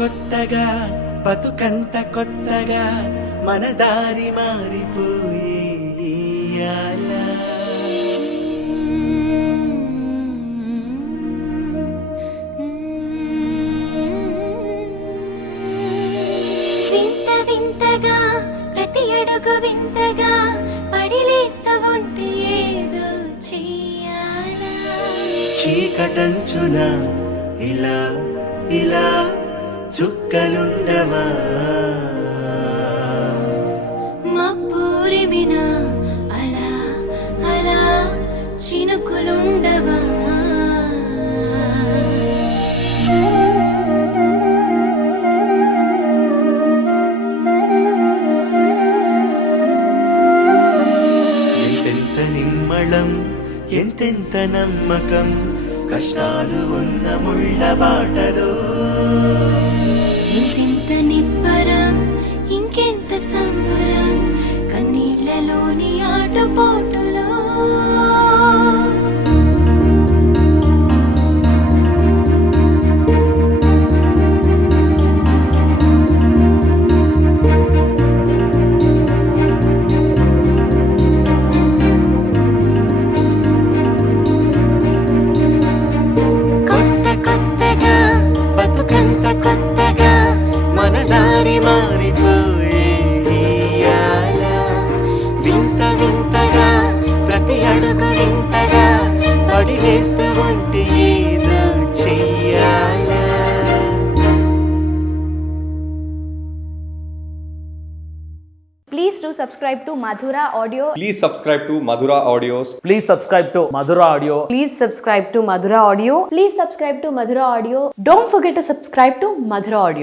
కొత్తగా బతుకంత కొత్తగా మన దారి మారిపోయే ఇయాల. వింత వింతగా ప్రతి అడుగు వింతగా పడిలేస్తూ ఉంటే ఏదో చెయ్యాలా. చీకటంచున ఇలా ఇలా చుక్కలుండవా, మబ్బూరిమిన అలా అలా చినుకులుండవా. ఎంతెంత నిమ్మళం ఎంతెంత నమ్మకం కష్టాలు ఉన్న ముళ్ళ బాటలో. ఇంకెంత నిబ్బరం ఇంకెంత సంబరం కన్నీళ్లలోని ఆటపోటులో. కొత్త కొత్తగా బతుకంత కొత్తగా మన దారి మారిపోయే ఇయాల. వింత వింతగా ప్రతి అడుగు వింతగా పడిలేస్తూ ఉంటే ఏదో చెయ్యాలా. Please do subscribe to Madhura Audio. Please subscribe to Madhura Audios. Please subscribe to Madhura Audio. Please subscribe to Madhura Audio. Please subscribe to Madhura Audio. Don't forget to subscribe to Madhura Audio.